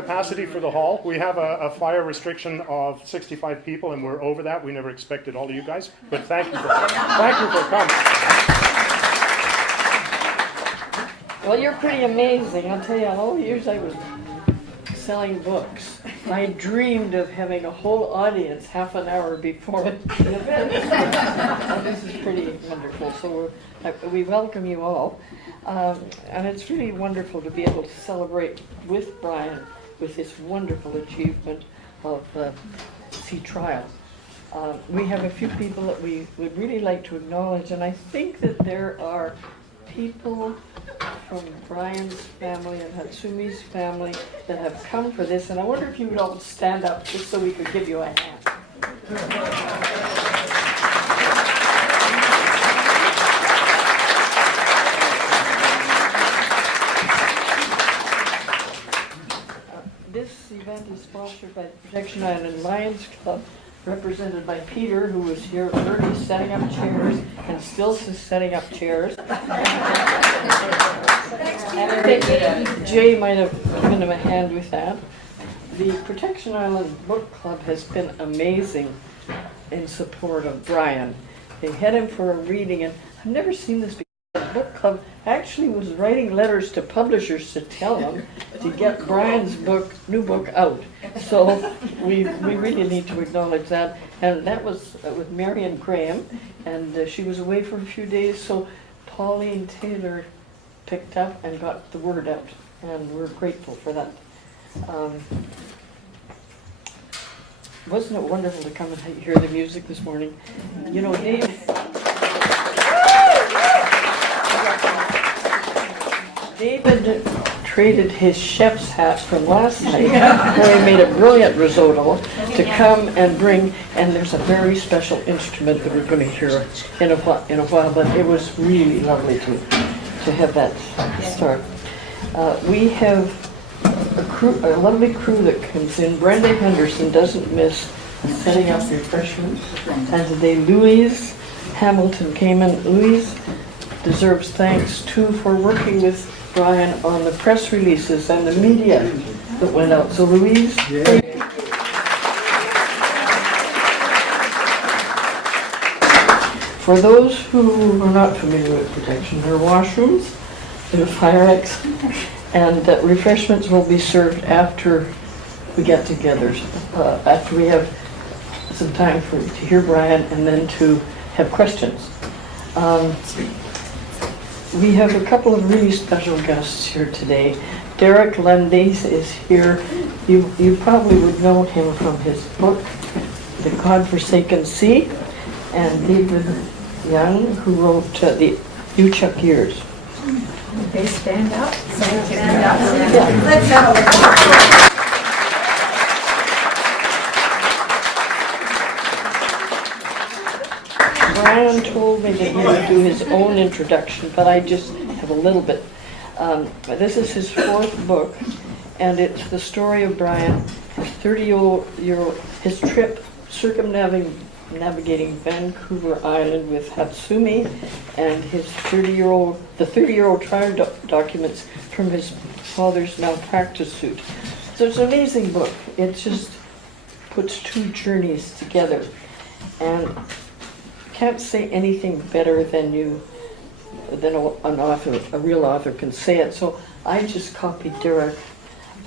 capacity for the hall. We have a fire restriction of 65 people, and we're over that. We never expected all of you guys, but thank you for coming. Well, you're pretty amazing. I'll tell you, all the years I was selling books, I dreamed of having a whole audience half an hour before the event. And this is pretty wonderful. So we welcome you all. And it's really wonderful to be able to celebrate with Brian with this wonderful achievement of sea trial. We have a few people that we would really like to acknowledge, and I think that there are people from Brian's family and Hatsumi's family that have come for this, and I wonder if you would all stand up just so we could give you a hand. This event is sponsored by the Protection Island Lions Club, represented by Peter, who was here early setting up chairs and still is setting up chairs. And Jay might have given him a hand with that. The Protection Island Book Club has been amazing in support of Brian. They had him for a reading, and I've never seen this before. The book club actually was writing letters to publishers to tell them to get Brian's new book out. So we really need to acknowledge that. And that was with Marion Graham, and she was away for a few days, so Pauline Taylor picked up and got the word out, and we're grateful for that. Wasn't it wonderful to come and hear the music this morning? You know, David traded his chef's hat from last night, where he made a brilliant risotto, to come and bring, and there's a very special instrument that we're going to hear in a while, but it was really lovely to have that start. We have a lovely crew that comes in. Brenda Henderson doesn't miss setting up refreshments, and today Louise Hamilton came in. Louise deserves thanks too for working with Brian on the press releases and the media that went out. So Louise, thank you. For those who are not familiar with protection, there are washrooms, there are fire exits, and refreshments will be served after we get together, after we have some time to hear Brian and then to have questions. We have a couple of really special guests here today. Derek Lundace is here. You probably would know him from his book, The Godforsaken Sea, and David Young, who wrote The You Chuck Years. They stand up. Stand up. Yeah. Let's have a Brian told me that he would do his own introduction, but I just have a little bit. This is his fourth book, and it's the story of Brian, his 30-year-old, his trip circumnavigating Vancouver Island with Hatsumi, and his 30-year-old trial documents from his father's malpractice suit. So it's an amazing book. It just puts two journeys together, and can't say anything better than an author, a real author can say it. So I just copied Derek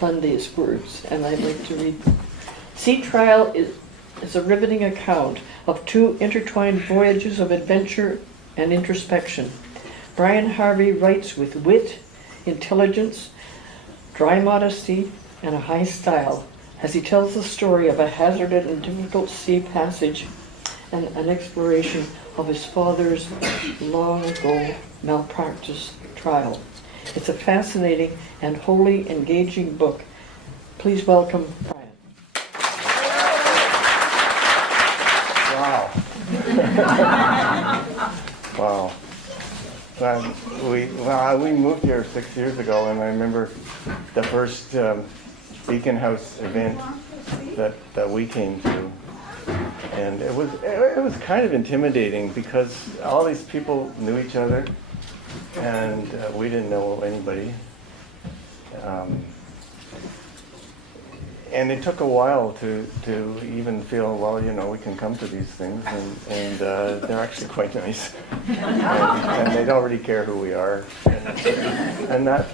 Lundy's words, and I'd like to read. Sea Trial is a riveting account of two intertwined voyages of adventure and introspection. Brian Harvey writes with wit, intelligence, dry modesty, and a high style as he tells the story of a hazardous and difficult sea passage and an exploration of his father's long ago malpractice trial. It's a fascinating and wholly engaging book. Please welcome Brian. Wow. We moved here 6 years ago, and I remember the first Beacon House event that we came to. And it was kind of intimidating because all these people knew each other, and we didn't know anybody. and it took a while to even feel, well, you know, we can come to these things, and they're actually quite nice, and they don't really care who we are, and that.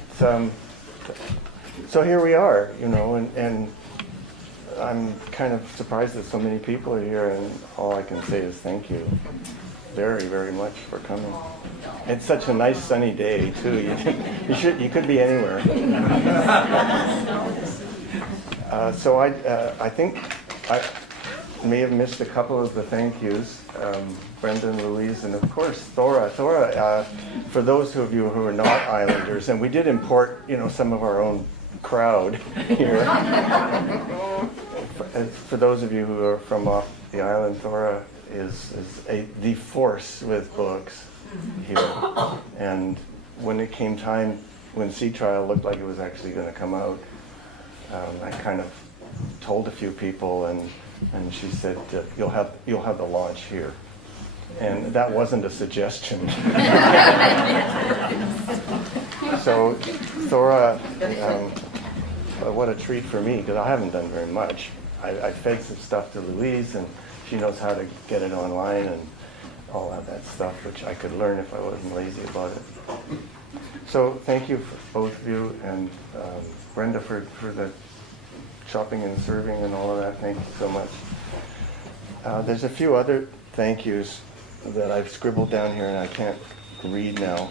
So here we are, you know, and I'm kind of surprised that so many people are here, and all I can say is thank you very, very much for coming. It's such a nice sunny day too. You could be anywhere. So I think I may have missed a couple of the thank yous, Brendan, Louise, and of course Thora. Thora, for those of you who are not Islanders, and we did import, you know, some of our own crowd here. For those of you who are from off the island, Thora is the force with books here. And when it came time, when Sea Trial looked like it was actually going to come out, I kind of told a few people, and she said, you'll have the launch here. And that wasn't a suggestion. So Thora, what a treat for me, because I haven't done very much. I fed some stuff to Louise, and she knows how to get it online and all of that stuff, which I could learn if I wasn't lazy about it. So thank you for both of you, and Brenda for the shopping and serving and all of that. Thank you so much. There's a few other thank yous that I've scribbled down here and I can't read now.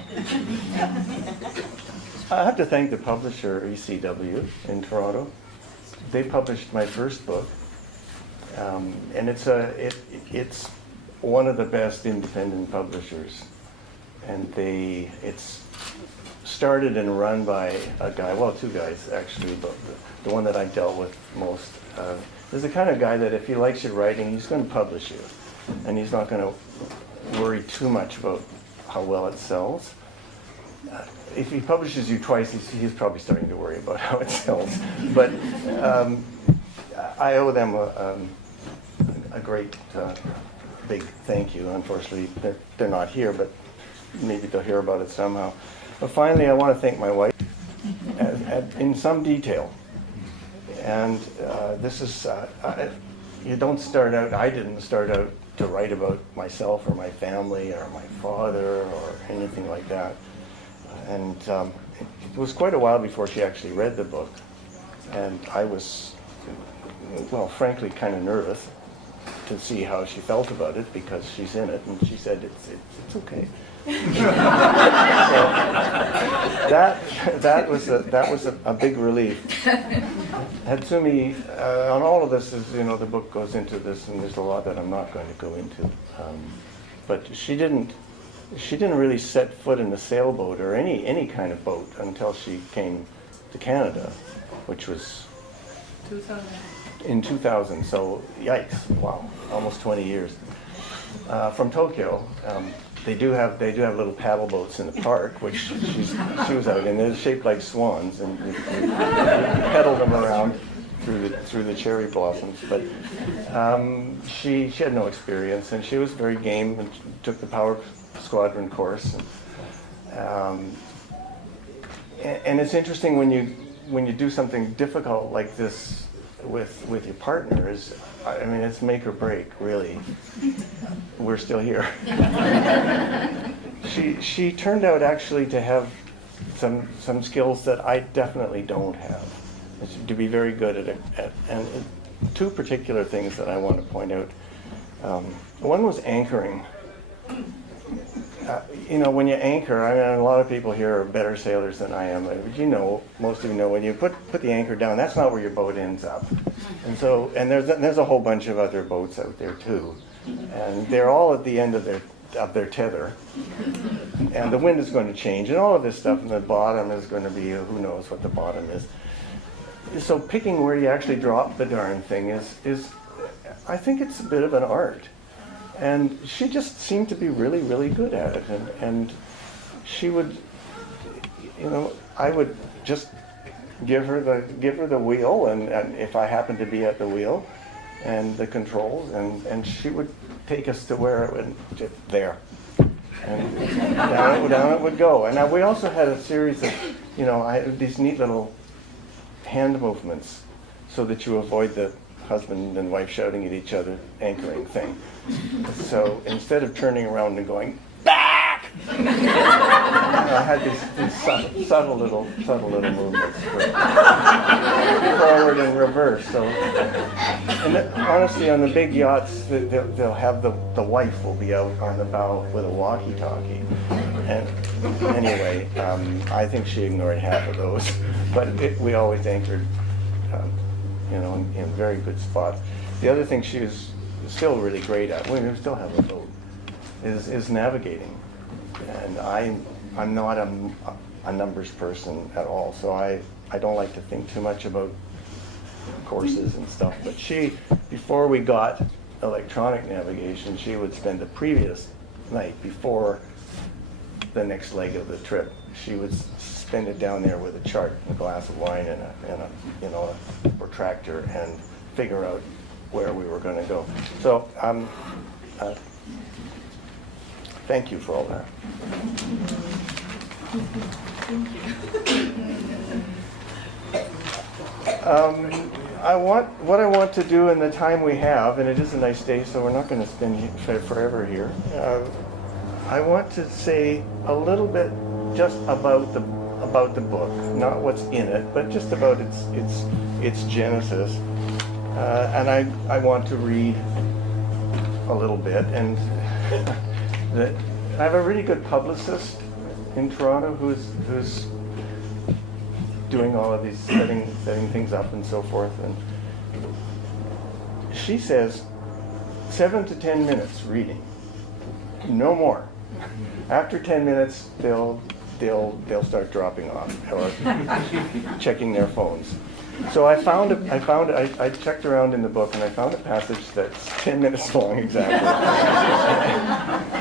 I have to thank the publisher, ECW, in Toronto. They published my first book, and it's one of the best independent publishers. And it's started and run by a guy, well, two guys actually, but the one that I dealt with most. Is the kind of guy that if he likes your writing, he's going to publish you, and he's not going to worry too much about how well it sells. If he publishes you twice, he's probably starting to worry about how it sells. But I owe them a great big thank you. Unfortunately, they're not here, but maybe they'll hear about it somehow. But finally, I want to thank my wife in some detail. And this is, you don't start out, I didn't start out to write about myself or my family or my father or anything like that. And it was quite a while before she actually read the book. And I was, well, frankly, kind of nervous to see how she felt about it, because she's in it, and she said it's okay. So that was a big relief. Hatsumi, on all of this, is, you know, the book goes into this, and there's a lot that I'm not going to go into. But she didn't really set foot in a sailboat or any kind of boat until she came to Canada, which was 2000. In 2000. So yikes! Wow, almost 20 years. From Tokyo, they do have little paddle boats in the park, which she was out in. They're shaped like swans, and you pedal them around through the cherry blossoms. But she had no experience, and she was very game and took the Power Squadron course. And it's interesting when you do something difficult like this with your partner. I mean, it's make or break, really. We're still here. She turned out actually to have some skills that I definitely don't have. To be very good at it. And two particular things that I want to point out. One was anchoring. You know, when you anchor, I mean, a lot of people here are better sailors than I am. But you know, most of you know, when you put the anchor down, that's not where your boat ends up. And so, and there's a whole bunch of other boats out there too, and they're all at the end of their tether. And the wind is going to change, and all of this stuff. And the bottom is going to be, who knows what the bottom is. So picking where you actually drop the darn thing is, I think it's a bit of an art. And she just seemed to be really, really good at it. And she would, you know, I would just give her the wheel, and if I happened to be at the wheel, and the controls, and she would take us to where it would, there. And down it would go. And we also had a series of, you know, these neat little hand movements so that you avoid the husband and wife shouting at each other anchoring thing. So instead of turning around and going, back! I had these subtle little movements forward and reverse. So, and honestly, on the big yachts, they'll have the wife will be out on the bow with a walkie-talkie. And anyway, I think she ignored half of those, but we always anchored, in very good spots. The other thing she was still really great at, we still have a boat, is navigating. And I'm not a numbers person at all, so I don't like to think too much about courses and stuff. But before we got electronic navigation, she would spend the previous night before the next leg of the trip. She would spend it down there with a chart, a glass of wine, and a protractor, and figure out where we were going to go. So thank you for all that. What I want to do in the time we have, and it is a nice day, so we're not going to spend forever here. I want to say a little bit just about the book, not what's in it, but just about its genesis. And I want to read a little bit, and I have a really good publicist in Toronto who's doing all of these, setting things up and so forth. And she says 7 to 10 minutes reading, no more. After 10 minutes, they'll start dropping off or checking their phones. So I checked around in the book, and I found a passage that's 10 minutes long exactly.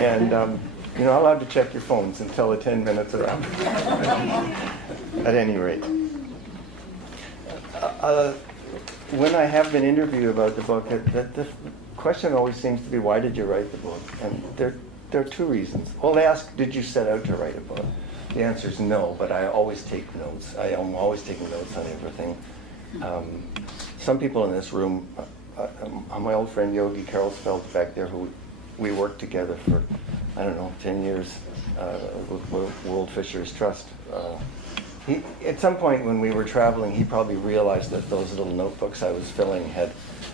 And you're not allowed to check your phones until the 10 minutes are up. At any rate. When I have been interviewed about the book, the question always seems to be, why did you write the book? And there are two reasons. Well, they ask, did you set out to write a book? The answer is no, but I always take notes. I am always taking notes on everything. Some people in this room, my old friend Yogi Karlsfeld back there, who we worked together for, 10 years with World Fisheries Trust. He, at some point when we were traveling, he probably realized that those little notebooks I was filling had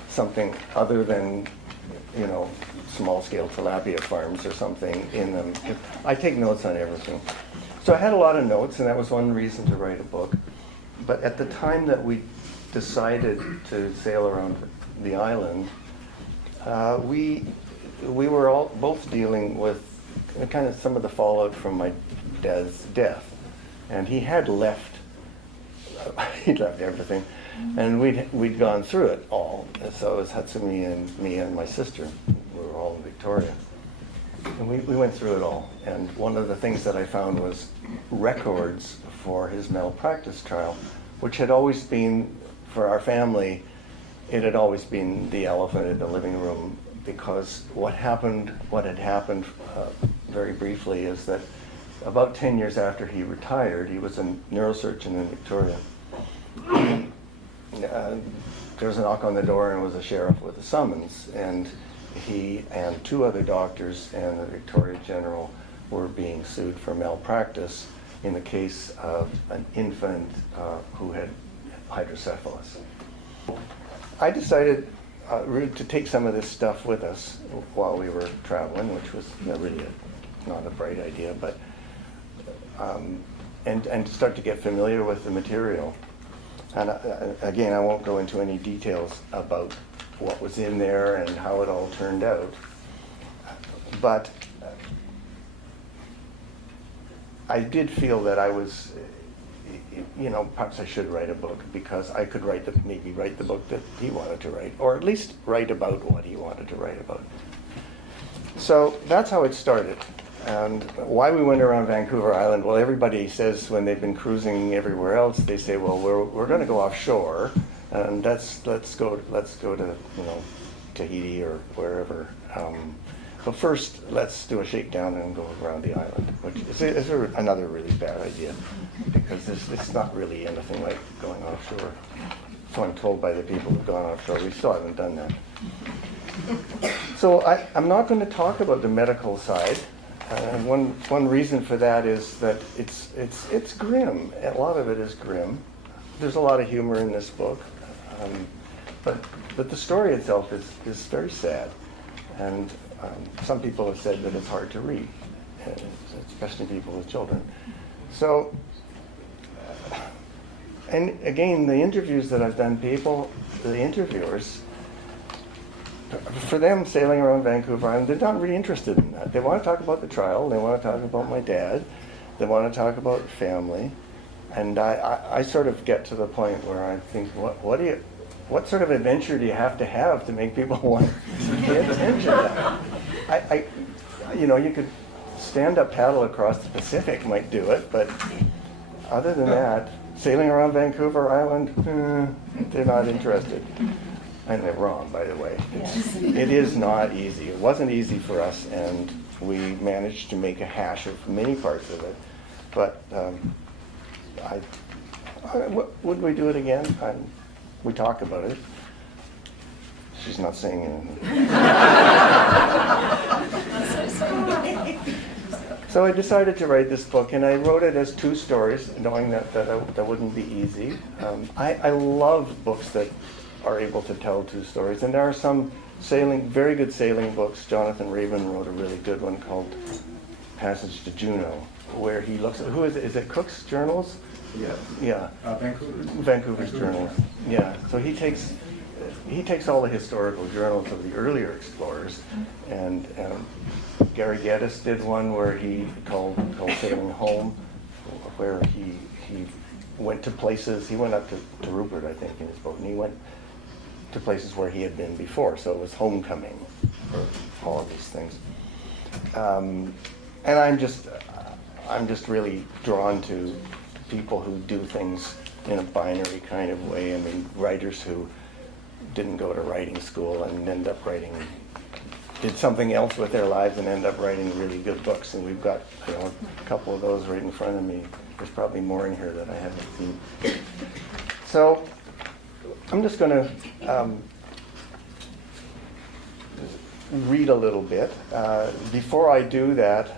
something other than, small-scale tilapia farms or something in them. I take notes on everything. So I had a lot of notes, and that was one reason to write a book. But at the time that we decided to sail around the island, we were all both dealing with kind of some of the fallout from my dad's death. And he had left, he'd left everything. And we'd gone through it all. So it was Hatsumi and me and my sister. We were all in Victoria. And we went through it all. And one of the things that I found was records for his malpractice trial, which had always been, for our family, it had always been the elephant in the living room, because what had happened very briefly is that about 10 years after he retired, he was a neurosurgeon in Victoria. There was a knock on the door, and it was a sheriff with a summons, and he and two other doctors and the Victoria General were being sued for malpractice in the case of an infant who had hydrocephalus. I decided to take some of this stuff with us while we were traveling, which was really not a bright idea, but and to start to get familiar with the material. And again, I won't go into any details about what was in there and how it all turned out, but I did feel that I was, perhaps I should write a book, because I could maybe write the book that he wanted to write, or at least write about what he wanted to write about. So that's how it started. And why we went around Vancouver Island, well, everybody says when they've been cruising everywhere else, they say, well, we're going to go offshore, and let's go to Tahiti or wherever. But first, let's do a shakedown and go around the island, which is another really bad idea, because it's not really anything like going offshore. So I'm told by the people who've gone offshore. We still haven't done that. So I'm not going to talk about the medical side. And one reason for that is that it's grim. A lot of it is grim. There's a lot of humor in this book, but the story itself is very sad. And some people have said that it's hard to read, especially people with children. So, and again, the interviews that I've done, the interviewers, for them, sailing around Vancouver Island, they're not really interested in that. They want to talk about the trial. They want to talk about my dad. They want to talk about family. And I sort of get to the point where I think, what sort of adventure do you have to make people want to pay attention? You could stand up paddle across the Pacific might do it, but other than that, sailing around Vancouver Island, they're not interested. And they're wrong, by the way. It is not easy. It wasn't easy for us, and we managed to make a hash of many parts of it. But would we do it again? We talk about it. She's not saying anything. So I decided to write this book, and I wrote it as 2 stories, knowing that wouldn't be easy. I love books that are able to tell 2 stories, and there are some very good sailing books. Jonathan Raven wrote a really good one called Passage to Juneau, where he looks at, who is it? Is it Cook's Journals? Yeah. Vancouver's Journals. Yeah. So he takes all the historical journals of the earlier explorers, and Gary Geddes did one where he called Sailing Home, where he went to places. He went up to Rupert, I think, in his boat, and he went to places where he had been before. So it was homecoming for all of these things. And I'm just really drawn to people who do things in a binary kind of way. I mean, writers who didn't go to writing school and did something else with their lives and end up writing really good books. And we've got a couple of those right in front of me. There's probably more in here that I haven't seen. So I'm just going to read a little bit. Before I do that,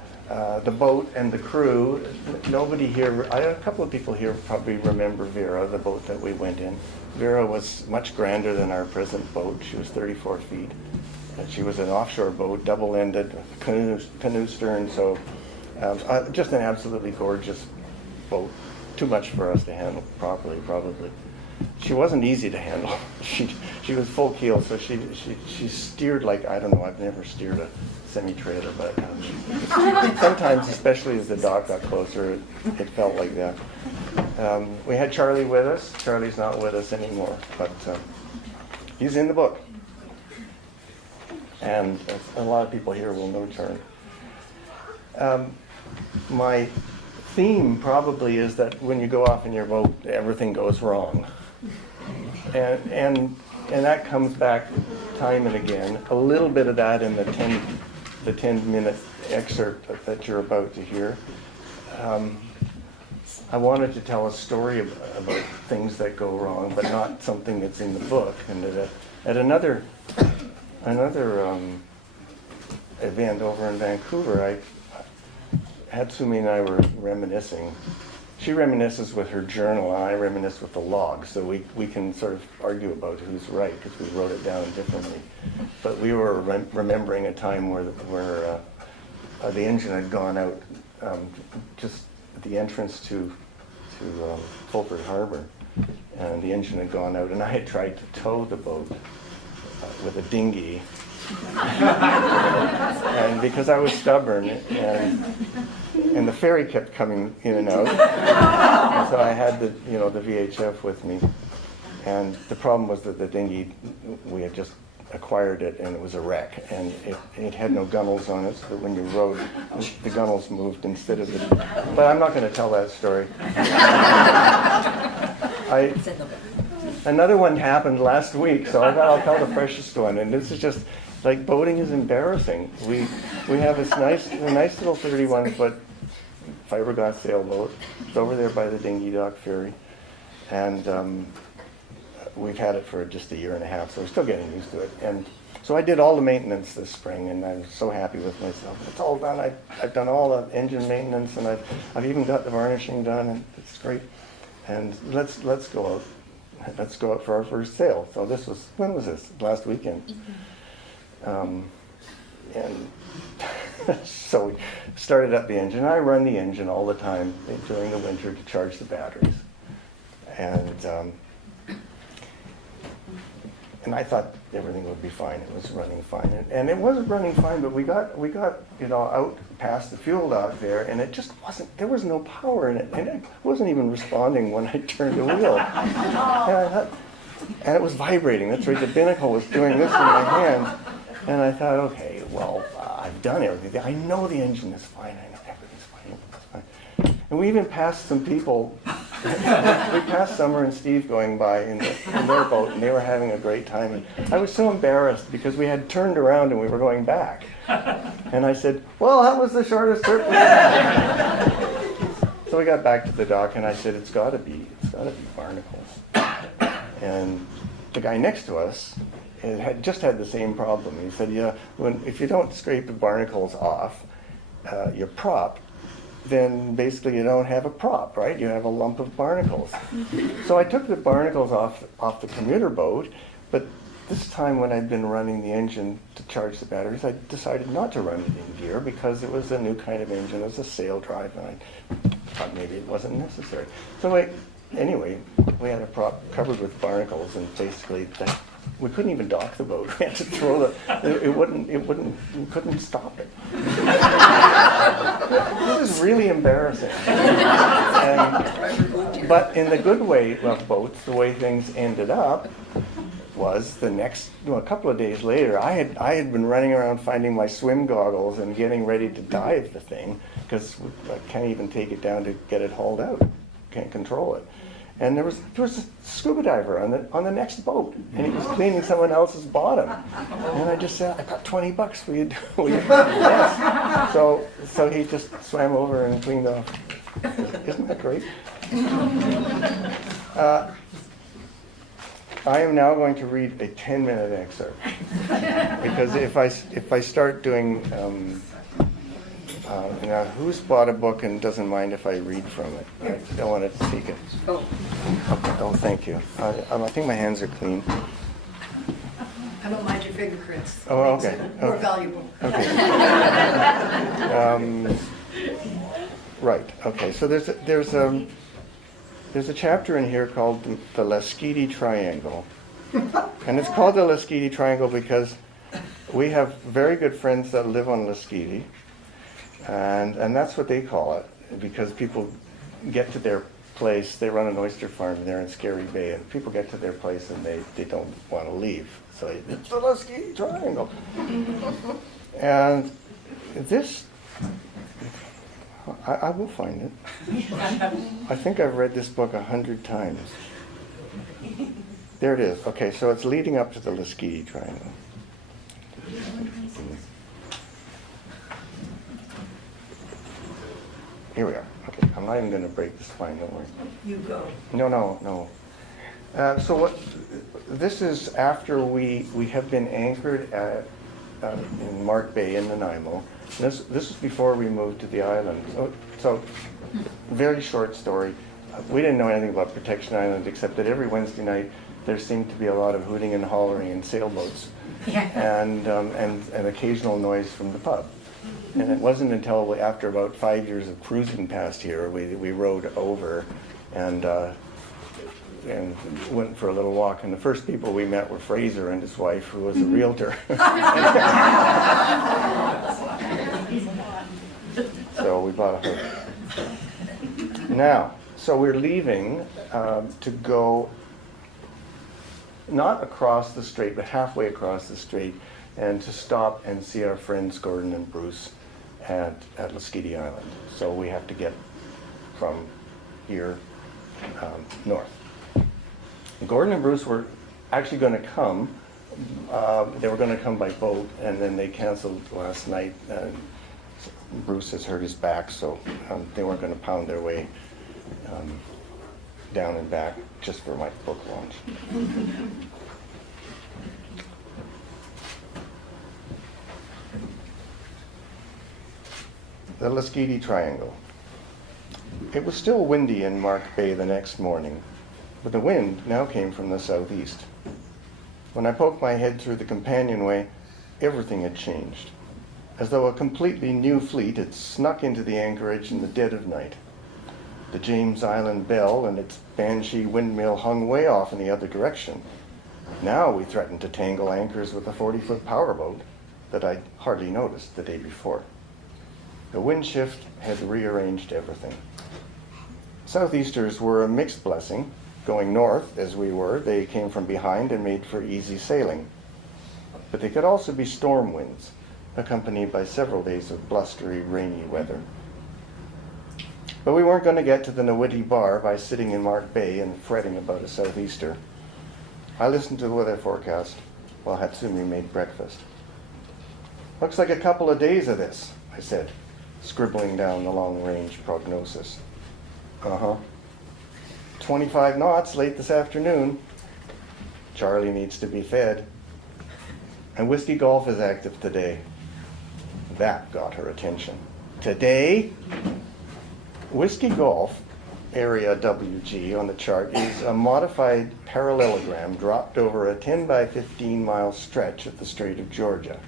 the boat and the crew, nobody here, a couple of people here probably remember Vera, the boat that we went in. Vera was much grander than our present boat. She was 34 feet. And she was an offshore boat, double-ended, canoe stern, so just an absolutely gorgeous boat. Too much for us to handle properly, probably. She wasn't easy to handle. She was full keel, so she steered like, I don't know, I've never steered a semi-trailer, but sometimes, especially as the dock got closer, it felt like that. We had Charlie with us. Charlie's not with us anymore, but he's in the book. And a lot of people here will know Charlie. My theme probably is that when you go off in your boat, everything goes wrong. And that comes back time and again. A little bit of that in the 10-minute excerpt that you're about to hear. I wanted to tell a story about things that go wrong, but not something that's in the book. And at another event over in Vancouver, Hatsumi and I were reminiscing. She reminisces with her journal, and I reminisce with the log, so we can sort of argue about who's right, because we wrote it down differently. But we were remembering a time where the engine had gone out just at the entrance to Fulford Harbor, and the engine had gone out, and I had tried to tow the boat with a dinghy, and because I was stubborn, and the ferry kept coming in and out, and so I had the VHF with me, and the problem was that the dinghy, we had just acquired it, and it was a wreck, and it had no gunnels on it, so that when you rode, the gunnels moved instead of the... But I'm not going to tell that story. Another one happened last week, so I'll tell the freshest one, and this is just, like, boating is embarrassing. We have this nice little 31-foot fiberglass sailboat. It's over there by the Dinghy Dock Ferry, and but we've had it for just a year and a half, so we're still getting used to it. And so I did all the maintenance this spring, and I was so happy with myself. It's all done. I've done all the engine maintenance, and I've even got the varnishing done, and it's great. And let's go out. Let's go out for our first sale. So when was this? Last weekend. And so we started up the engine. I run the engine all the time during the winter to charge the batteries. And I thought everything would be fine. It was running fine, and it was running fine. But we got out past the fuel dock there, and it just wasn't. There was no power in it, and it wasn't even responding when I turned the wheel. And it was vibrating. That's right. The binnacle was doing this in my hand, and I thought, okay, well, I've done everything. I know the engine is fine. I know everything's fine. It's fine. And we even passed some people. We passed Summer and Steve going by in their boat, and they were having a great time. And I was so embarrassed because we had turned around and we were going back. And I said, well, that was the shortest trip we had. So we got back to the dock, and I said, it's got to be barnacles. And the guy next to us had just had the same problem. He said, yeah, if you don't scrape the barnacles off your prop, then basically you don't have a prop, right? You have a lump of barnacles. So I took the barnacles off the commuter boat, but this time when I'd been running the engine to charge the batteries, I decided not to run it in gear because it was a new kind of engine. It was a sail drive, and I thought maybe it wasn't necessary. So anyway, we had a prop covered with barnacles, and basically we couldn't even dock the boat. We had to throw we couldn't stop it. This is really embarrassing. But in the good way of boats, the way things ended up was a couple of days later, I had been running around finding my swim goggles and getting ready to dive the thing because I can't even take it down to get it hauled out. Can't control it. And there was a scuba diver on the next boat, and he was cleaning someone else's bottom. And I just said, I got $20. Will you do it? Yes. So he just swam over and cleaned off. Isn't that great? I am now going to read a 10-minute excerpt because if I start doing now, who's bought a book and doesn't mind if I read from it? I don't want to seek it. Oh, okay. Oh, thank you. I think my hands are clean. I don't mind your fingerprints. Oh, okay. More valuable. Okay. Right. Okay. So there's a chapter in here called the Lasqueti Triangle, and it's called the Lasqueti Triangle because we have very good friends that live on Lasqueti. And that's what they call it, because people get to their place. They run an oyster farm there in Scary Bay, and people get to their place and they don't want to leave. So it's the Lasqueti Triangle. And this, I will find it. I think I've read this book 100 times. There it is. Okay, so it's leading up to the Lasqueti Triangle. Here we are. Okay, I'm not even going to break this spine, don't worry. You go. No. So this is after we have been anchored in Mark Bay in Nanaimo. This was before we moved to the island. So very short story. We didn't know anything about Protection Island except that every Wednesday night there seemed to be a lot of hooting and hollering in sailboats, and occasional noise from the pub. And it wasn't until after about 5 years of cruising past here, we rode over and went for a little walk. And the first people we met were Fraser and his wife, who was a realtor. So we bought a hook. Now, so we're leaving to go not across the strait, but halfway across the strait, and to stop and see our friends Gordon and Bruce at Lasqueti Island. So we have to get from here north. Gordon and Bruce were actually going to come. They were going to come by boat, and then they canceled last night. Bruce has hurt his back, so they weren't going to pound their way down and back just for my book launch. The Lasqueti Triangle. It was still windy in Mark Bay the next morning, but the wind now came from the southeast. When I poked my head through the companionway, everything had changed, as though a completely new fleet had snuck into the anchorage in the dead of night. The James Island Belle and its Banshee windmill hung way off in the other direction. Now we threatened to tangle anchors with a 40-foot powerboat that I'd hardly noticed the day before. The wind shift had rearranged everything. Southeasters were a mixed blessing. Going north, as we were, they came from behind and made for easy sailing. But they could also be storm winds, accompanied by several days of blustery, rainy weather. But we weren't going to get to the Nawiti Bar by sitting in Mark Bay and fretting about a southeaster. I listened to the weather forecast while Hatsumi made breakfast. "Looks like a couple of days of this," I said, scribbling down the long-range prognosis. "Uh-huh. 25 knots late this afternoon. Charlie needs to be fed. And Whiskey Golf is active today." That got her attention. Today? Whiskey Golf, area WG on the chart, is a modified parallelogram dropped over a 10 by 15 mile stretch of the Strait of Georgia,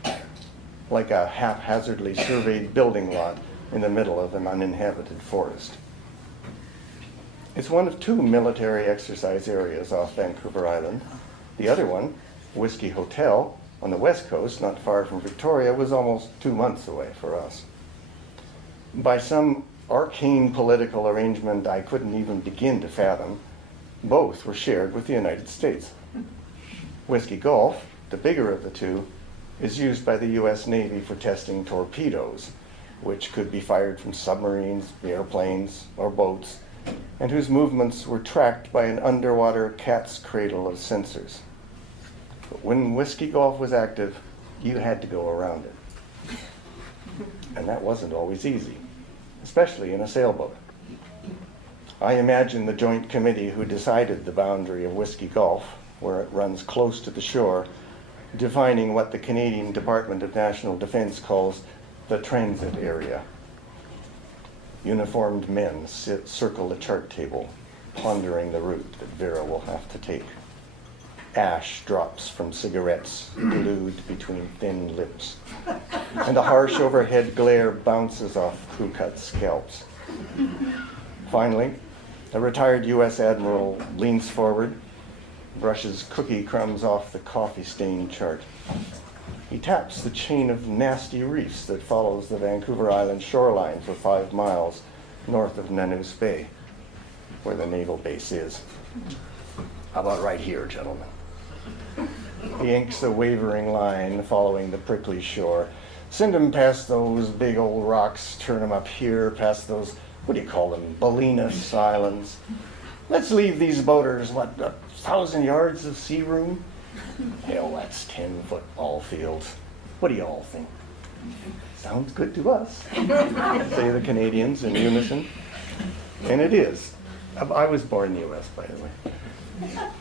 like a haphazardly surveyed building lot in the middle of an uninhabited forest. It's one of two military exercise areas off Vancouver Island. The other one, Whiskey Hotel, on the west coast, not far from Victoria, was almost 2 months away for us. By some arcane political arrangement I couldn't even begin to fathom, both were shared with the United States. Whiskey Gulf, the bigger of the two, is used by the US Navy for testing torpedoes, which could be fired from submarines, airplanes, or boats, and whose movements were tracked by an underwater cat's cradle of sensors. But when Whiskey Golf was active, you had to go around it. And that wasn't always easy, especially in a sailboat. I imagine the joint committee who decided the boundary of Whiskey Golf, where it runs close to the shore, defining what the Canadian Department of National Defence calls the transit area. Uniformed men circle the chart table, pondering the route that Vera will have to take. Ash drops from cigarettes, glued between thin lips, and the harsh overhead glare bounces off crew-cut scalps. Finally, a retired U.S. admiral leans forward, brushes cookie crumbs off the coffee-stained chart. He taps the chain of nasty reefs that follows the Vancouver Island shoreline for 5 miles north of Nanoose Bay, where the naval base is. "How about right here, gentlemen?" He inks a wavering line following the prickly shore. "Send him past those big old rocks, turn him up here, past those, what do you call them, Bolinas Islands. Let's leave these boaters, 1,000 yards of sea room? Hell, that's 10-foot ball fields. What do you all think?" "Sounds good to us," say the Canadians in unison. And it is. I was born in the U.S., by the way.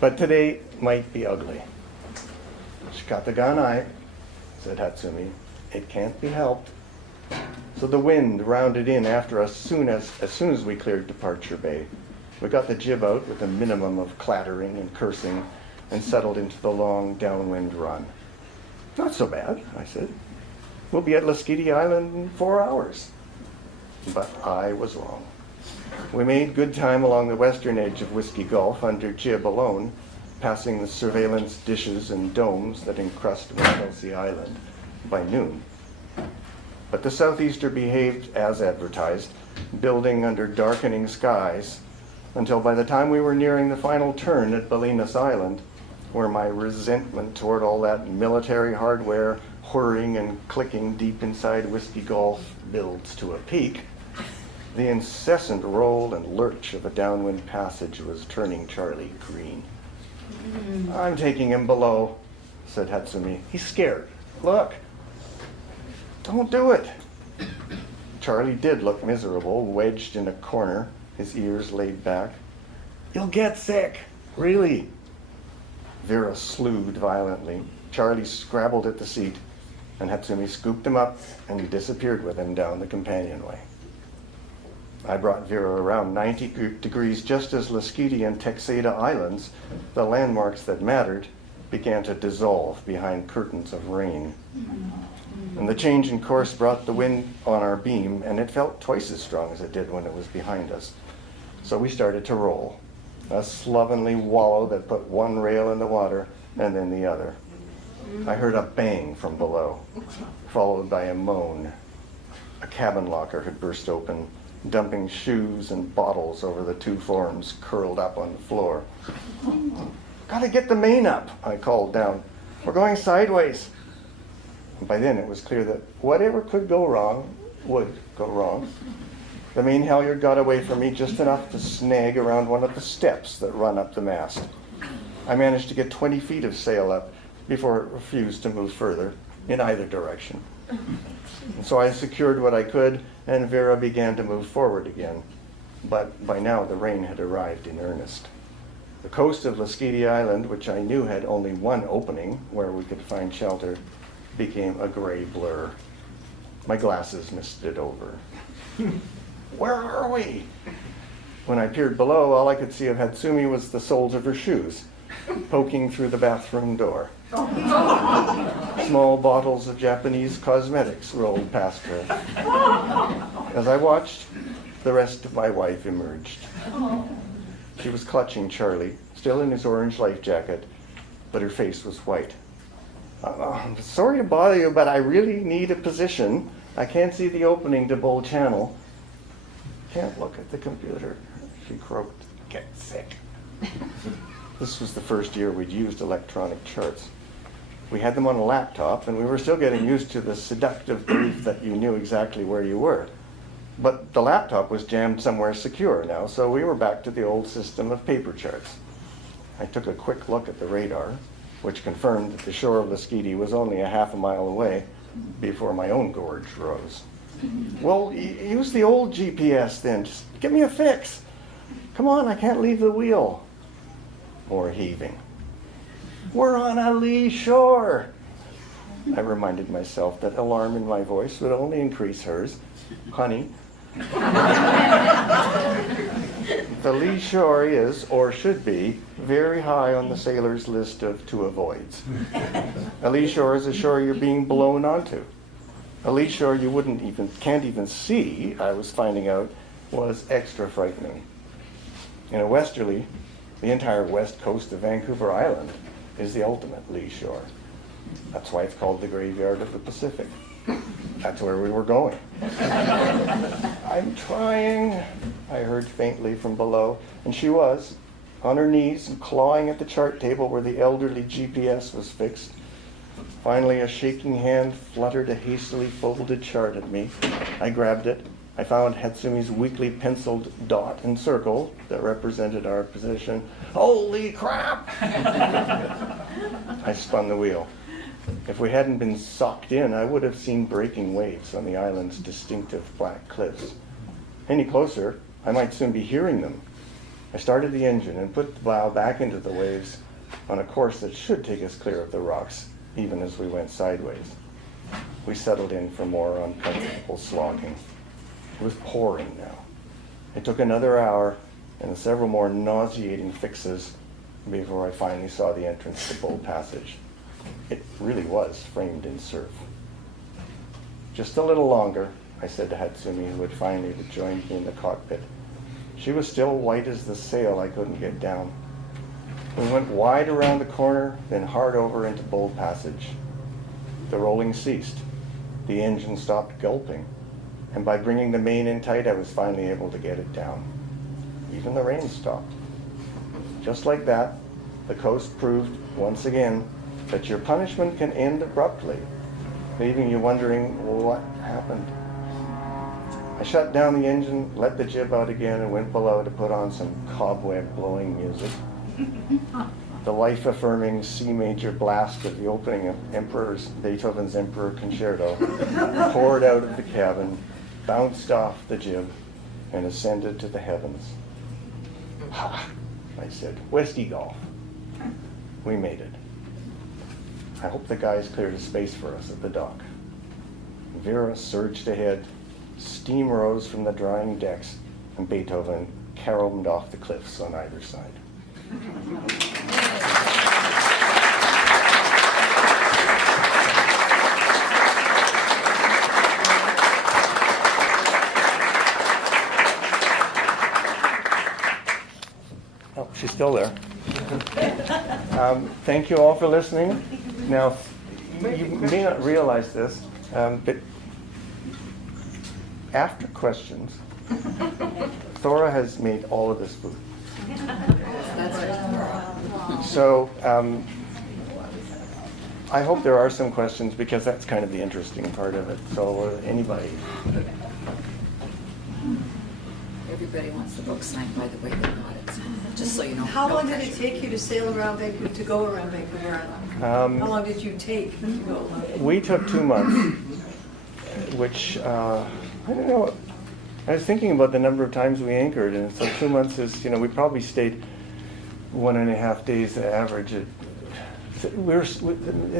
But today might be ugly. "Shikataganai," said Hatsumi. "It can't be helped." So the wind rounded in after us as soon as we cleared Departure Bay. We got the jib out with a minimum of clattering and cursing and settled into the long downwind run. "Not so bad," I said. "We'll be at Lasqueti Island in 4 hours." But I was wrong. We made good time along the western edge of Whiskey Gulf under jib alone, passing the surveillance dishes and domes that encrust Kelsey Island by noon. But the southeaster behaved as advertised, building under darkening skies, until by the time we were nearing the final turn at Bolinas Island, where my resentment toward all that military hardware whirring and clicking deep inside Whiskey Gulf builds to a peak, the incessant roll and lurch of a downwind passage was turning Charlie green. "I'm taking him below," said Hatsumi. "He's scared. Look." "Don't do it." Charlie did look miserable, wedged in a corner, his ears laid back. You'll get sick, really. Vera slewed violently. Charlie scrabbled at the seat, and Hatsumi scooped him up, and he disappeared with him down the companionway. I brought Vera around 90 degrees just as Lasqueti and Texada Islands, the landmarks that mattered, began to dissolve behind curtains of rain. And the change in course brought the wind on our beam, and it felt twice as strong as it did when it was behind us. So we started to roll, a slovenly wallow that put one rail in the water and then the other. I heard a bang from below, followed by a moan. A cabin locker had burst open, dumping shoes and bottles over the two forms curled up on the floor. "Gotta get the main up," I called down. "We're going sideways." And by then it was clear that whatever could go wrong would go wrong. The main halyard got away from me just enough to snag around one of the steps that run up the mast. I managed to get 20 feet of sail up before it refused to move further in either direction. And so I secured what I could, and Vera began to move forward again. But by now the rain had arrived in earnest. The coast of Lasqueti Island, which I knew had only one opening where we could find shelter, became a gray blur. My glasses misted over. Where are we? When I peered below, all I could see of Hatsumi was the soles of her shoes, poking through the bathroom door. Small bottles of Japanese cosmetics rolled past her. As I watched, the rest of my wife emerged. She was clutching Charlie, still in his orange life jacket, but her face was white. "I'm sorry to bother you, but I really need a position. I can't see the opening to Bull Channel." "Can't look at the computer," she croaked. "Get sick." This was the first year we'd used electronic charts. We had them on a laptop, and we were still getting used to the seductive belief that you knew exactly where you were. But the laptop was jammed somewhere secure now, so we were back to the old system of paper charts. I took a quick look at the radar, which confirmed that the shore of Lasqueti was only a half a mile away before my own gorge rose. "Well, use the old GPS then. Just give me a fix. Come on, I can't leave the wheel." More heaving. "We're on a lee shore." I reminded myself that alarm in my voice would only increase hers. "Honey, the lee shore is, or should be, very high on the sailor's list of to avoids. A lee shore is a shore you're being blown onto. A lee shore you can't even see, I was finding out, was extra frightening. In a westerly, the entire west coast of Vancouver Island is the ultimate lee shore. That's why it's called the graveyard of the Pacific. That's where we were going. "I'm trying," I heard faintly from below, and she was, on her knees and clawing at the chart table where the elderly GPS was fixed. Finally, a shaking hand fluttered a hastily folded chart at me. I grabbed it. I found Hatsumi's weakly penciled dot and circle that represented our position. "Holy crap!" I spun the wheel. If we hadn't been socked in, I would have seen breaking waves on the island's distinctive black cliffs. Any closer, I might soon be hearing them. I started the engine and put the bow back into the waves on a course that should take us clear of the rocks, even as we went sideways. We settled in for more uncomfortable slogging. It was pouring now. It took another hour and several more nauseating fixes before I finally saw the entrance to Bull Passage. It really was framed in surf. "Just a little longer," I said to Hatsumi, who had finally joined me in the cockpit. She was still white as the sail I couldn't get down. We went wide around the corner, then hard over into Bull Passage. The rolling ceased. The engine stopped gulping, and by bringing the main in tight, I was finally able to get it down. Even the rain stopped. Just like that, the coast proved once again that your punishment can end abruptly, leaving you wondering what happened. I shut down the engine, let the jib out again, and went below to put on some cobweb-blowing music. The life-affirming C major blast of the opening of Beethoven's Emperor Concerto poured out of the cabin, bounced off the jib, and ascended to the heavens. Ha! I said, Westie Golf. We made it. I hope the guys cleared a space for us at the dock. Vera surged ahead, steam rose from the drying decks, and Beethoven caromed off the cliffs on either side. Oh, she's still there. Thank you all for listening. Now, you may not realize this, but after questions, Thora has made all of this food. So I hope there are some questions because that's kind of the interesting part of it. So anybody? Everybody wants the book signed by the way they got it, just so you know. How no long did it pressure. take you to sail around Vancouver, to go around Vancouver Island? How long did you take to go? We took 2 months, which, I don't know, I was thinking about the number of times we anchored, and so 2 months is, we probably stayed 1.5 days average. It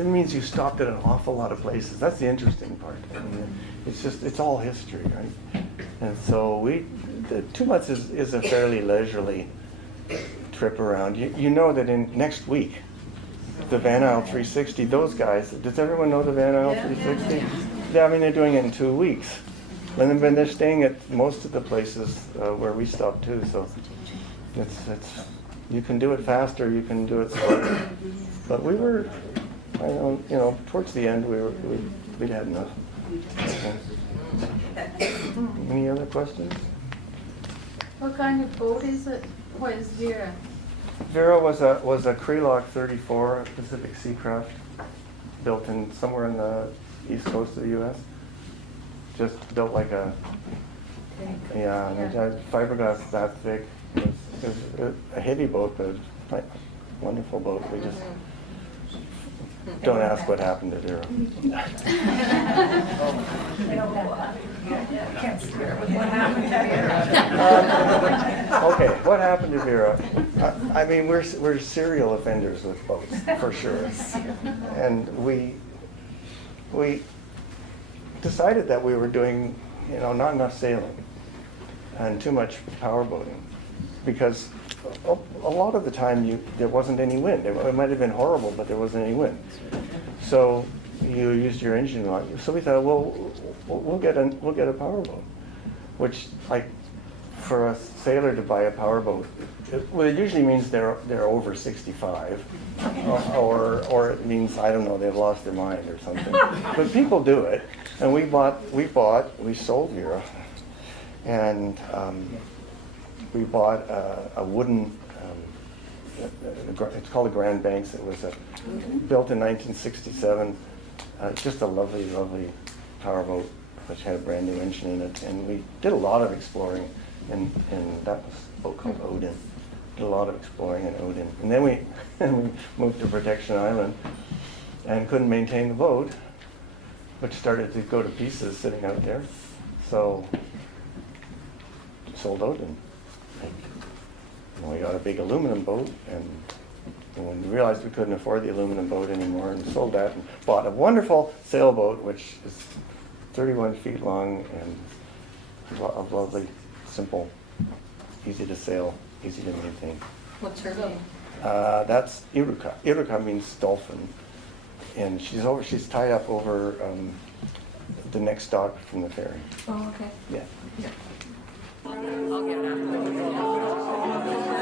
means you stopped at an awful lot of places. That's the interesting part. I mean, it's all history, right? And so the 2 months is a fairly leisurely trip around. You know that in next week, the Van Isle 360, those guys, does everyone know the Van Isle 360? Yeah, I mean, they're doing it in 2 weeks. And then they're staying at most of the places where we stopped too, so it's you can do it faster, you can do it slower. But we were, towards the end, we'd had enough. Okay. Any other questions? What kind of boat is it? What is Vera? Vera was a Krelock 34 a Pacific Seacraft, built in somewhere in the east coast of the U.S. Just built like a fiberglass that thick. It was a heavy boat, but a wonderful boat. We just don't ask what happened to Vera. Okay, what happened to Vera? I mean, we're serial offenders with boats, for sure. And we decided that we were doing, not enough sailing and too much power boating, because a lot of the time there wasn't any wind. It might have been horrible, but there wasn't any wind. So you used your engine lot. So we thought, well, we'll get a power boat, which, like, for a sailor to buy a power boat, it usually means they're over 65, or it means, I don't know, they've lost their mind or something. But people do it, and we sold Vera, and we bought a wooden. It's called a Grand Banks. It was built in 1967. Just a lovely, lovely powerboat, which had a brand new engine in it. And we did a lot of exploring, and that was a boat called Odin. Did a lot of exploring in Odin. And then we moved to Protection Island and couldn't maintain the boat, which started to go to pieces sitting out there. So sold Odin. And we got a big aluminum boat, and when we realized we couldn't afford the aluminum boat anymore, and sold that and bought a wonderful sailboat, which is 31 feet long and a lovely, simple, easy to sail, easy to maintain. What's her name? That's Iruka. Iruka means dolphin, and she's tied up over the next dock from the ferry. Oh, okay. Yeah. I'll get it after.